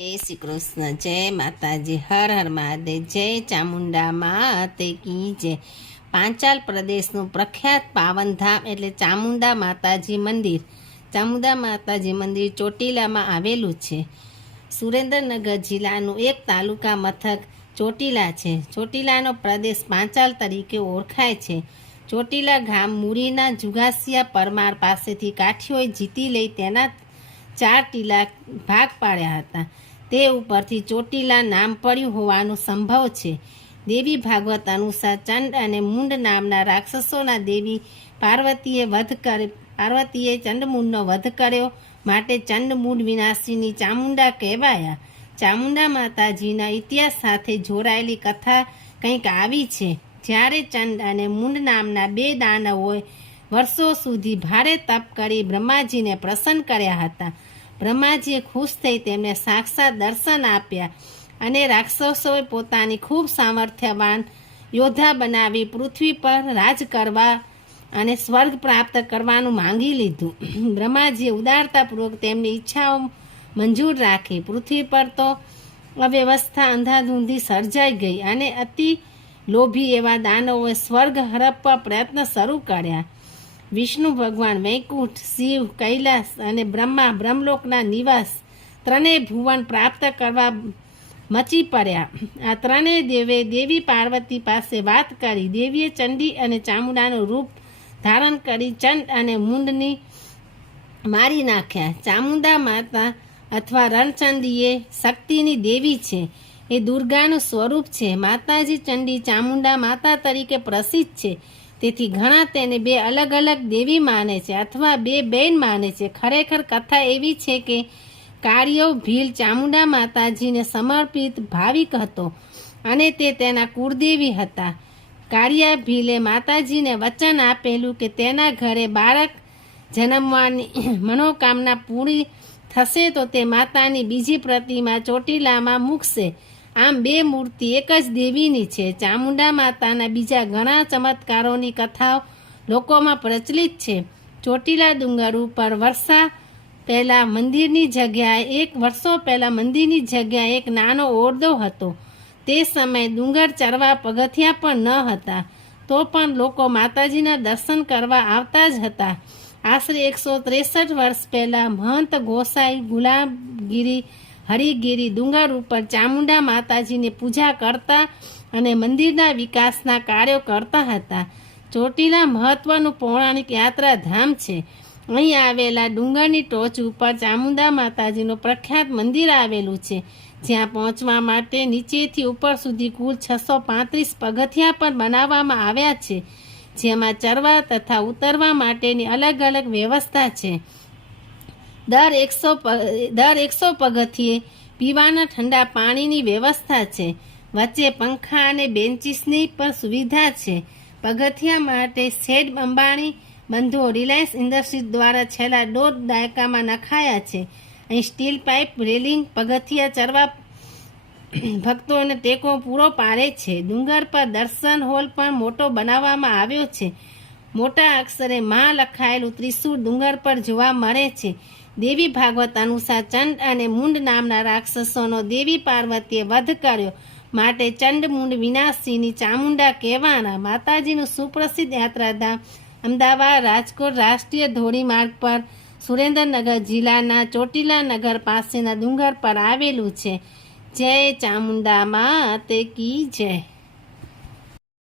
કૃષ્ણ, જય માતાજી, હર હર મહાદેવ, જય ચામુંડા માતે કી જય. પાંચાલ પ્રદેશનું પ્રખ્યાત પાવનધામ એટલે ચામુંડા માતાજી મંદિર. ચામુંડા માતાજી મંદિર ચોટીલામાં આવેલું છે. સુરેન્દ્રનગર જિલ્લાનું એક તાલુકા મથક ચોટીલા છે. ચોટીલાનો પ્રદેશ પાંચાલ તરીકે ઓળખાય છે. ચોટીલા ગામ મૂરીના જુગાસિયા પરમાર પાસેથી કાઠીઓએ જીતી લઈ તેના ચાર ટીલા ભાગ પાડ્યા હતા. તે ઉપરથી ચોટીલા નામ પડ્યું હોવાનું સંભવ છે. દેવી ભાગવત અનુસાર ચંડ અને મુંડ નામના રાક્ષસોના દેવી પાર્વતીએ વધ કરે, પાર્વતીએ ચંડમુંડનો વધ કર્યો. માટે ચંડમુંડ વિનાશીની ચામુંડા કહેવાયા. ચામુંડા માતાજીના ઇતિહાસ સાથે જોડાયેલી કથા કંઈક આવી છે. જ્યારે ચંડ અને મુંડ નામના બે દાનવોએ વર્ષો સુધી ભારે તપ કરી બ્રહ્માજીને પ્રસન્ન કર્યા હતા. બ્રહ્માજીએ ખુશ થઈ તેમને સાક્ષાત દર્શન આપ્યા અને રાક્ષસોએ પોતાની ખૂબ સામર્થ્યવાન યોદ્ધા બનાવી પૃથ્વી પર રાજ કરવા અને સ્વર્ગ પ્રાપ્ત કરવાનું માંગી લીધું. બ્રહ્માજીએ ઉદારતાપૂર્વક તેમની ઈચ્છાઓ મંજૂર રાખી. પૃથ્વી પર તો અવ્યવસ્થા અંધાધૂંધી સર્જાઈ ગઈ અને અતિ લોભી એવા દાનવોએ સ્વર્ગ હરપવા પ્રયત્ન શરૂ કર્યા. વિષ્ણુ ભગવાન વૈકુંઠ, શિવ, કૈલાસ અને બ્રહ્મા, બ્રહ્મલોકના નિવાસ ત્રણેય ભુવન પ્રાપ્ત કરવા મચી પડ્યા. આ ત્રણેય દેવે દેવી પાર્વતી પાસે વાત કરી, દેવીએ ચંડી અને ચામુંડાનું રૂપ ધારણ કરી ચંડ અને મુંડની મારી નાખ્યા. ચામુંડા માતા અથવા રણચંડી એ શક્તિની દેવી છે. એ દુર્ગાનું સ્વરૂપ છે. માતાજી ચંડી ચામુંડા માતા તરીકે પ્રસિદ્ધ છે. તેથી ઘણા તેને બે અલગ અલગ દેવી માને છે અથવા બે બેન માને છે. ખરેખર કથા એવી છે કે કાર્યો ભીલ ચામુંડા માતાજીને સમર્પિત ભાવિક હતો અને તે તેના કુળદેવી હતા. કાર્યા ભીલે માતાજીને વચન આપેલું કે તેના ઘરે બાળક જન્મવાની મનોકામના પૂરી થશે તો તે માતાની બીજી પ્રતિમા ચોટીલામાં મૂકશે. આમ બે મૂર્તિ એક જ દેવીની છે. ચામુંડા માતાના બીજા ઘણા ચમત્કારોની કથાઓ લોકોમાં પ્રચલિત છે. ચોટીલા ડુંગર ઉપર વર્ષા પહેલાં મંદિરની જગ્યાએ એક વર્ષો પહેલાં મંદિરની જગ્યાએ એક નાનો ઓરડો હતો. તે સમયે ડુંગર ચરવા પગથિયા પણ ન હતા, તો પણ લોકો માતાજીના દર્શન કરવા આવતા જ હતા. આશરે એકસો ત્રેસઠ વર્ષ પહેલાં મહંત ગોસાઈ ગુલાબગીરી હરિગીરી ડુંગર ઉપર ચામુંડા માતાજીની પૂજા કરતા અને મંદિરના વિકાસના કાર્યો કરતા હતા. ચોટીલા મહત્વનું પૌરાણિક યાત્રાધામ છે. અહીં આવેલા ડુંગરની ટોચ ઉપર ચામુંડા માતાજીનું પ્રખ્યાત મંદિર આવેલું છે, જ્યાં પહોંચવા માટે નીચેથી ઉપર સુધી કુલ છસો પાંત્રીસ પગથિયા પણ બનાવવામાં આવ્યા છે, જેમાં ચરવા તથા ઉતરવા માટેની અલગ અલગ વ્યવસ્થા છે. દર એકસો દર એકસો પગથિયે પીવાના ઠંડા પાણીની વ્યવસ્થા છે. વચ્ચે પંખા અને બેન્ચીસની પણ સુવિધા છે. પગથિયા માટે શેડ અંબાણી, બંધો રિલાયન્સ ઇન્ડસ્ટ્રીઝ દ્વારા છેલ્લા દોઢ દાયકામાં નખાયા છે. અહીં સ્ટીલ પાઇપ, રેલિંગ, પગથિયા ચરવા ભક્તોને ટેકો પૂરો પાડે છે. ડુંગર પર દર્શન હોલ પણ મોટો બનાવવામાં આવ્યો છે. મોટા અક્ષરે માં લખાયેલું ત્રિશુળ ડુંગર પર જોવા મળે છે. દેવી ભાગવત અનુસાર ચંડ અને મુંડ નામના રાક્ષસોનો દેવી પાર્વતીએ વધ કર્યો. માટે ચંડમુંડ વિનાશીની ચામુંડા કહેવાના માતાજીનું સુપ્રસિદ્ધ યાત્રાધામ અમદાવાદ રાજકોટ રાષ્ટ્રીય ધોરીમાર્ગ પર સુરેન્દ્રનગર જિલ્લાના ચોટીલા નગર પાસેના ડુંગર પર આવેલું છે. જય ચામુંડા માતે કી જય.